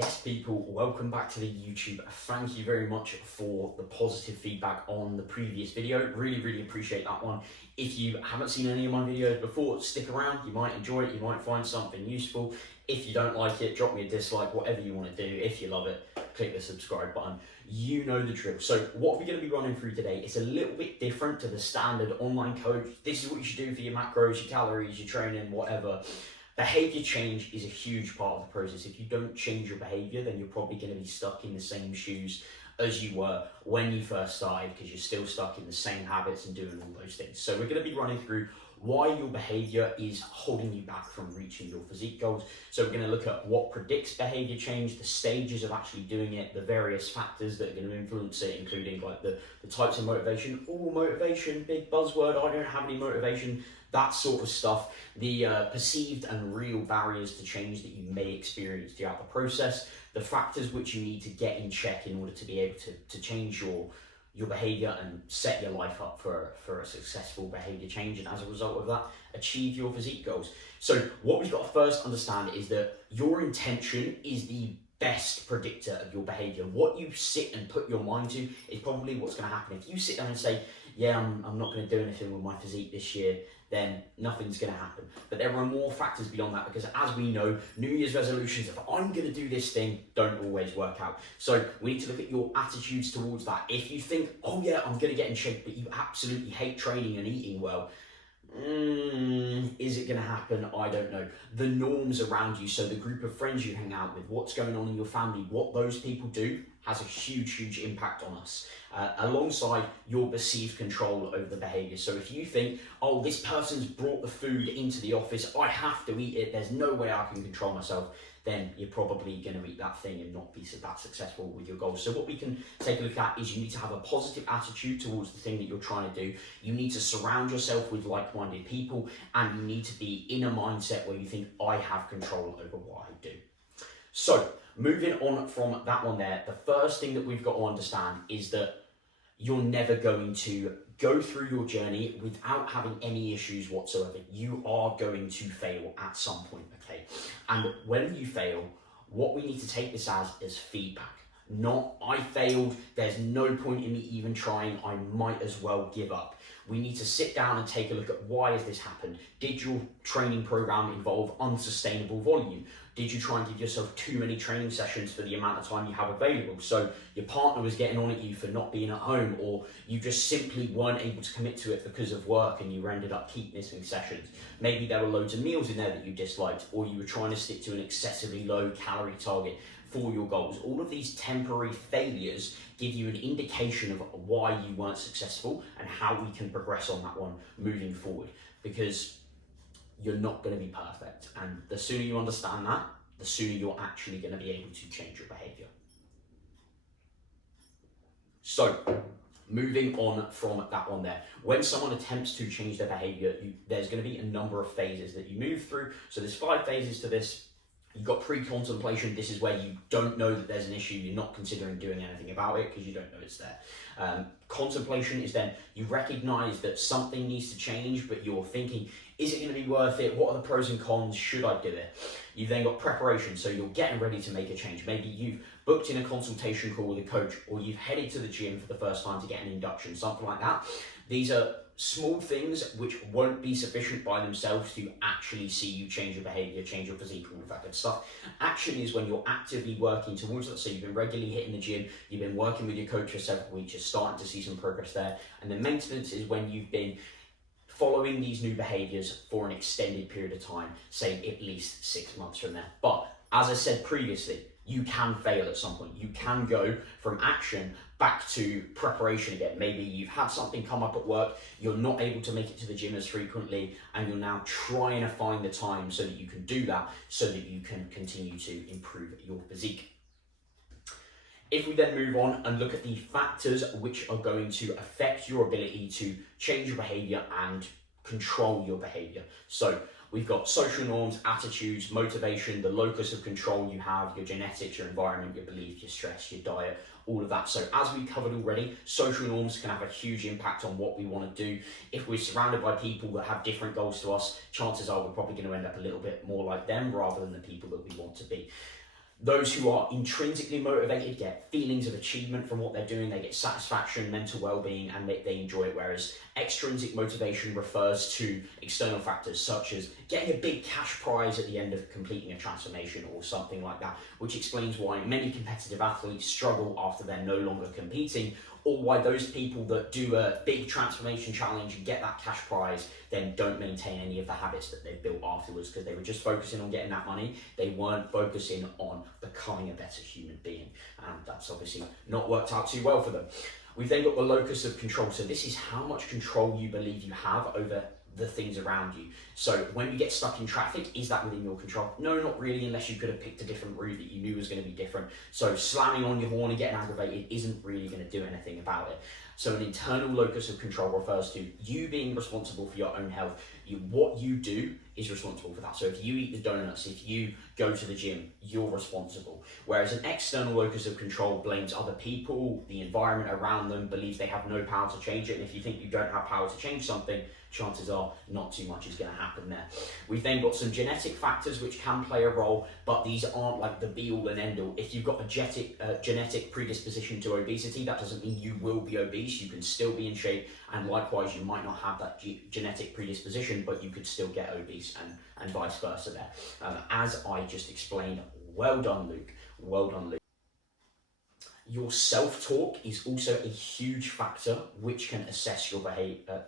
Yes, people, welcome back to the YouTube. Thank you very much for the positive feedback on the previous video. Really appreciate that one. If you haven't seen any of my videos before, stick around. You might enjoy it. You might find something useful. If you don't like it, drop me a dislike, whatever you want to do. If you love it, click the subscribe button. You know the drill. So what we're going to be running through today is a little bit different to the standard online coach. This is what you should do for your macros, your calories, your training, whatever. Behavior change is a huge part of the process. If you don't change your behavior, then you're probably going to be stuck in the same shoes as you were when you first started, because you're still stuck in the same habits and doing all those things. So we're going to be running through why your behavior is holding you back from reaching your physique goals. So we're going to look at what predicts behavior change, the stages of actually doing it, the various factors that are going to influence it, including like the types of motivation. Oh, motivation, big buzzword. I don't have any motivation. That sort of stuff, the perceived and real barriers to change that you may experience throughout the process, the factors which you need to get in check in order to be able to change your behavior and set your life up for a successful behavior change, and as a result of that, achieve your physique goals. So what we've got to first understand is that your intention is the best predictor of your behavior. What you sit and put your mind to is probably what's going to happen. If you sit down and say, yeah, I'm not going to do anything with my physique this year, then nothing's going to happen. But there are more factors beyond that, because as we know, New Year's resolutions of I'm going to do this thing don't always work out. So we need to look at your attitudes towards that. If you think, oh yeah, I'm going to get in shape, but you absolutely hate training and eating well, is it going to happen? I don't know. The norms around you, so the group of friends you hang out with, what's going on in your family, what those people do has a huge impact on us, alongside your perceived control over the behavior. So if you think, oh, this person's brought the food into the office, I have to eat it, there's no way I can control myself, then you're probably going to eat that thing and not be that successful with your goals. So what we can take a look at is you need to have a positive attitude towards the thing that you're trying to do. You need to surround yourself with like-minded people, and you need to be in a mindset where you think, I have control over what I do. So moving on from that one there, the first thing that we've got to understand is that you're never going to go through your journey without having any issues whatsoever. You are going to fail at some point, okay? And when you fail, what we need to take this as is feedback. Not, I failed, there's no point in me even trying, I might as well give up. We need to sit down and take a look at why has this happened. Did your training program involve unsustainable volume? Did you try and give yourself too many training sessions for the amount of time you have available? So your partner was getting on at you for not being at home, or you just simply weren't able to commit to it because of work and you ended up keep missing sessions. Maybe there were loads of meals in there that you disliked, or you were trying to stick to an excessively low calorie target for your goals. All of these temporary failures give you an indication of why you weren't successful and how we can progress on that one moving forward, because you're not going to be perfect. And the sooner you understand that, the sooner you're actually going to be able to change your behavior. So moving on from that one there, when someone attempts to change their behavior, there's going to be a number of phases that you move through. So there's 5 phases to this. You've got pre-contemplation. This is where you don't know that there's an issue. You're not considering doing anything about it because you don't know it's there. Contemplation is then you recognize that something needs to change, but you're thinking, is it going to be worth it? What are the pros and cons? Should I do it? You've then got preparation. So you're getting ready to make a change. Maybe you've booked in a consultation call with a coach, or you've headed to the gym for the first time to get an induction, something like that. These are small things which won't be sufficient by themselves to actually see you change your behavior, change your physique, all of that good stuff. Action is when you're actively working towards it. So you've been regularly hitting the gym, you've been working with your coach for several weeks, you're starting to see some progress there. And then maintenance is when you've been following these new behaviors for an extended period of time, say at least 6 months from there. But as I said previously, you can fail at some point. You can go from action back to preparation again. Maybe you've had something come up at work, you're not able to make it to the gym as frequently, and you're now trying to find the time so that you can do that, so that you can continue to improve your physique. If we then move on and look at the factors which are going to affect your ability to change your behavior and control your behavior. So we've got social norms, attitudes, motivation, the locus of control you have, your genetics, your environment, your belief, your stress, your diet, all of that. So as we covered already, social norms can have a huge impact on what we want to do. If we're surrounded by people that have different goals to us, chances are we're probably going to end up a little bit more like them rather than the people that we want to be. Those who are intrinsically motivated get feelings of achievement from what they're doing, they get satisfaction, mental well-being, and they enjoy it, whereas extrinsic motivation refers to external factors such as getting a big cash prize at the end of completing a transformation or something like that, which explains why many competitive athletes struggle after they're no longer competing, or why those people that do a big transformation challenge and get that cash prize then don't maintain any of the habits that they've built afterwards, because they were just focusing on getting that money. They weren't focusing on becoming a better human being, and that's obviously not worked out too well for them. We've then got the locus of control. So this is how much control you believe you have over the things around you. So when you get stuck in traffic, is that within your control? No, not really, unless you could have picked a different route that you knew was going to be different. So slamming on your horn and getting aggravated isn't really going to do anything about it. So an internal locus of control refers to you being responsible for your own health. What you do is responsible for that. So if you eat the donuts, if you go to the gym, you're responsible. Whereas an external locus of control blames other people, the environment around them, believes they have no power to change it. And if you think you don't have power to change something, chances are not too much is going to happen there. We've then got some genetic factors which can play a role, but these aren't like the be all and end all. If you've got a genetic predisposition to obesity, that doesn't mean you will be obese. You can still be in shape, and likewise you might not have that genetic predisposition, but you could still get obese, and vice versa there. As I just explained, well done Luke, well done Luke. Your self-talk is also a huge factor which can assess your behavior.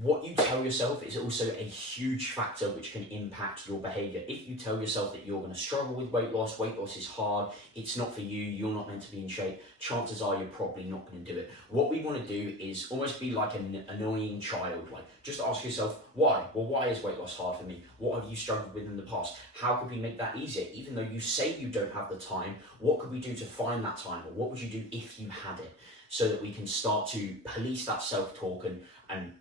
What you tell yourself is also a huge factor which can impact your behavior. If you tell yourself that you're going to struggle with weight loss is hard, it's not for you, you're not meant to be in shape, chances are you're probably not going to do it. What we want to do is almost be like an annoying child. Like, just ask yourself, why? Well, why is weight loss hard for me? What have you struggled with in the past? How could we make that easier? Even though you say you don't have the time, what could we do to find that time? Or what would you do if you had it? So that we can start to police that self-talk and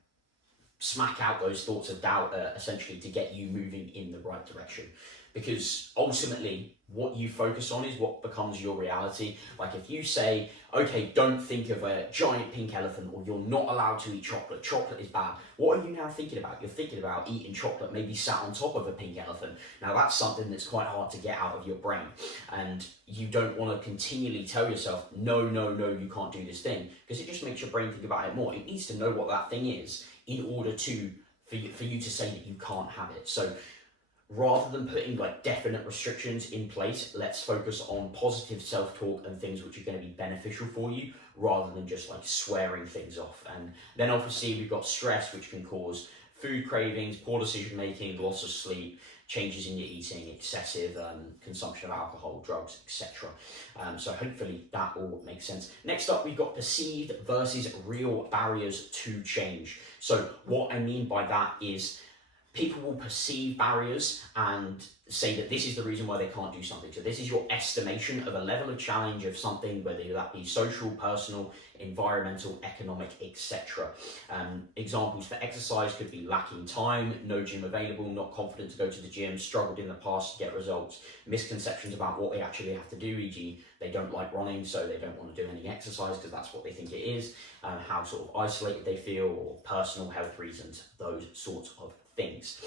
smack out those thoughts of doubt, essentially, to get you moving in the right direction. Because ultimately, what you focus on is what becomes your reality. Like if you say, okay, don't think of a giant pink elephant, or you're not allowed to eat chocolate, chocolate is bad. What are you now thinking about? You're thinking about eating chocolate maybe sat on top of a pink elephant. Now that's something that's quite hard to get out of your brain. And you don't want to continually tell yourself, no, you can't do this thing, because it just makes your brain think about it more. It needs to know what that thing is in order for you to say that you can't have it. So rather than putting like definite restrictions in place, let's focus on positive self-talk and things which are going to be beneficial for you, rather than just like swearing things off. And then obviously we've got stress, which can cause food cravings, poor decision making, loss of sleep, changes in your eating, excessive consumption of alcohol, drugs, etc. So hopefully that all makes sense. Next up, we've got perceived versus real barriers to change. So what I mean by that is people will perceive barriers and say that this is the reason why they can't do something. So this is your estimation of a level of challenge of something, whether that be social, personal, environmental, economic, etc. Examples for exercise could be lacking time, no gym available, not confident to go to the gym, struggled in the past to get results, misconceptions about what they actually have to do, e.g. they don't like running, so they don't want to do any exercise because that's what they think it is, how sort of isolated they feel, or personal health reasons, those sorts of things.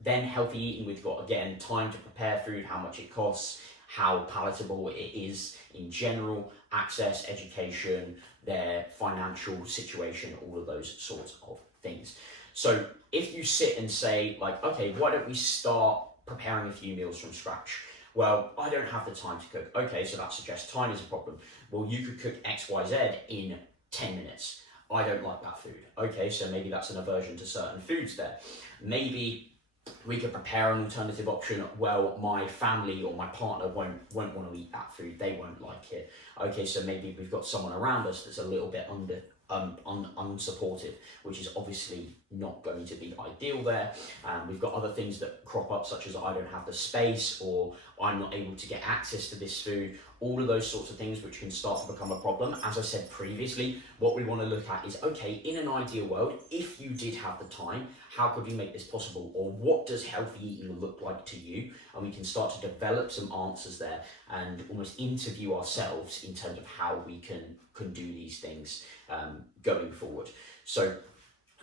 Then healthy eating, we've got again time to prepare food, how much it costs, how palatable it is in general, access, education, their financial situation, all of those sorts of things. So if you sit and say like, okay, why don't we start preparing a few meals from scratch? Well, I don't have the time to cook. Okay, so that suggests time is a problem. Well, you could cook XYZ in 10 minutes. I don't like that food. Okay, so maybe that's an aversion to certain foods there. Maybe we could prepare an alternative option. Well, my family or my partner won't want to eat that food. They won't like it. Okay, so maybe we've got someone around us that's a little bit unsupportive, which is obviously not going to be ideal there. We've got other things that crop up, such as I don't have the space, or I'm not able to get access to this food. All of those sorts of things which can start to become a problem. As I said previously, what we want to look at is, okay, in an ideal world, if you did have the time, how could we make this possible? Or what does healthy eating look like to you? And we can start to develop some answers there and almost interview ourselves in terms of how we can do these things going forward. So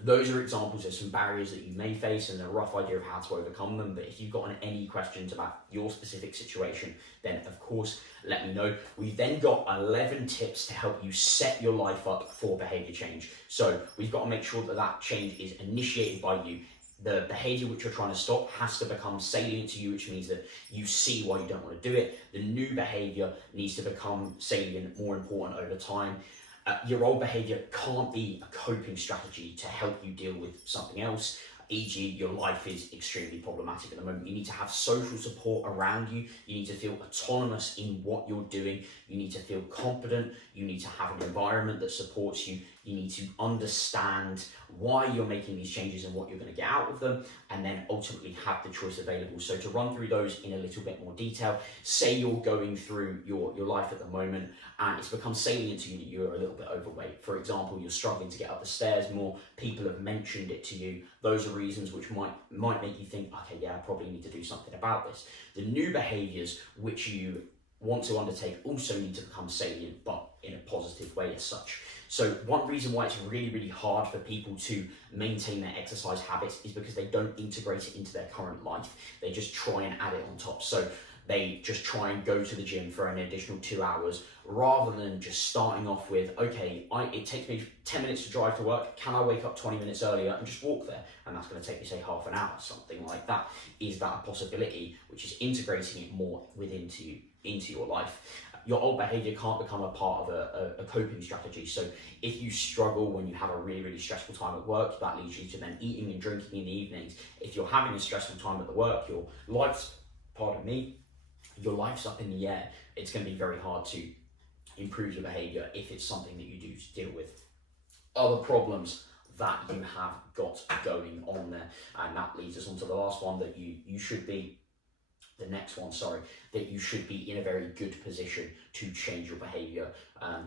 Those are examples of some barriers that you may face and a rough idea of how to overcome them. But if you've got any questions about your specific situation, then of course, let me know. We've then got 11 tips to help you set your life up for behavior change. So we've got to make sure that that change is initiated by you. The behavior which you're trying to stop has to become salient to you, which means that you see why you don't want to do it. The new behavior needs to become salient, more important over time. Your old behavior can't be a coping strategy to help you deal with something else, e.g. your life is extremely problematic at the moment. You need to have social support around you. You need to feel autonomous in what you're doing. You need to feel confident. You need to have an environment that supports you. You need to understand why you're making these changes and what you're going to get out of them, and then ultimately have the choice available. So to run through those in a little bit more detail, say you're going through your life at the moment and it's become salient to you that you're a little bit overweight. For example, you're struggling to get up the stairs more, people have mentioned it to you. Those are reasons which might make you think, okay, yeah, I probably need to do something about this. The new behaviors which you want to undertake also need to become salient, but in a positive way as such. So one reason why it's really, really hard for people to maintain their exercise habits is because they don't integrate it into their current life. They just try and add it on top. So they just try and go to the gym for an additional 2 hours rather than just starting off with, okay, it takes me 10 minutes to drive to work. Can I wake up 20 minutes earlier and just walk there? And that's going to take you, say, half an hour, something like that. Is that a possibility, which is integrating it more into your life? Your old behavior can't become a part of a coping strategy. So if you struggle when you have a really, really stressful time at work, that leads you to then eating and drinking in the evenings. If you're having a stressful time at the work, your life's up in the air. It's going to be very hard to improve your behavior if it's something that you do deal with other problems that you have got going on there. And that leads us on to the last one, that you should be that you should be in a very good position to change your behavior.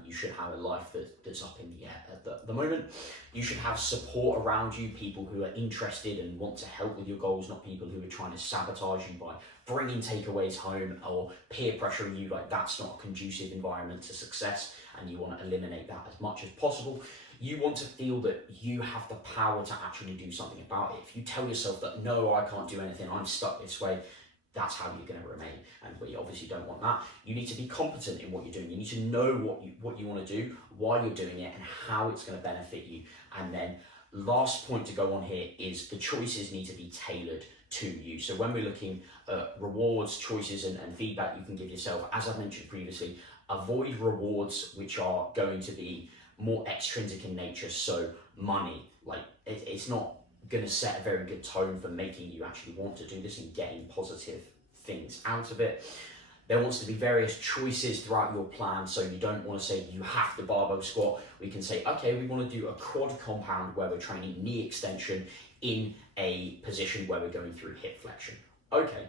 You should have a life that's up in the air at the moment. You should have support around you, people who are interested and want to help with your goals, not people who are trying to sabotage you by bringing takeaways home or peer pressuring you. Like, that's not a conducive environment to success, and you want to eliminate that as much as possible. You want to feel that you have the power to actually do something about it. If you tell yourself that, no, I can't do anything, I'm stuck this way, that's how you're going to remain, and we obviously don't want that. You need to be competent in what you're doing. You need to know what you want to do, why you're doing it, and how it's going to benefit you. And then last point to go on here is the choices need to be tailored to you. So when we're looking at rewards, choices, and feedback you can give yourself, as I mentioned previously, avoid rewards which are going to be more extrinsic in nature. So money, like it's not going to set a very good tone for making you actually want to do this and getting positive things out of it. There wants to be various choices throughout your plan. So you don't want to say you have to barbell squat. We can say, okay, we want to do a quad compound where we're training knee extension in a position where we're going through hip flexion. Okay,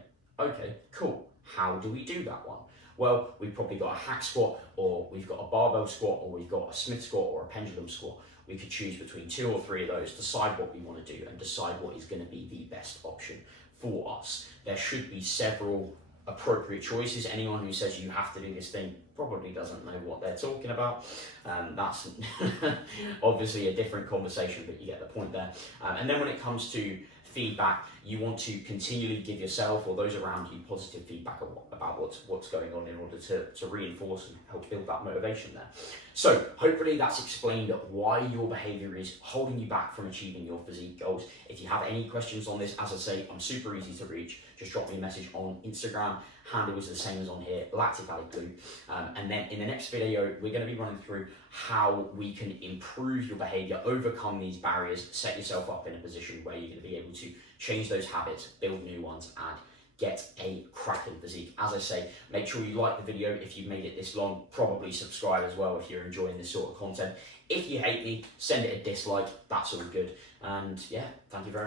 cool. How do we do that one? Well, we've probably got a hack squat, or we've got a barbell squat, or we've got a Smith squat or a pendulum squat. We could choose between 2 or 3 of those, decide what we want to do, and decide what is going to be the best option for us. There should be several appropriate choices. Anyone who says you have to do this thing probably doesn't know what they're talking about. That's obviously a different conversation, but you get the point there. And then when it comes to feedback, you want to continually give yourself or those around you positive feedback about what's going on in order to reinforce and help build that motivation there. So hopefully that's explained why your behavior is holding you back from achieving your physique goals. If you have any questions on this, as I say, I'm super easy to reach. Just drop me a message on Instagram. Handle is the same as on here, Lactic Alley Glue. And then in the next video, we're going to be running through how we can improve your behavior, overcome these barriers, set yourself up in a position where you're going to be able to change those habits, build new ones, and get a cracking physique. As I say, make sure you like the video if you've made it this long. Probably subscribe as well if you're enjoying this sort of content. If you hate me, send it a dislike. That's all good. And yeah, thank you very much.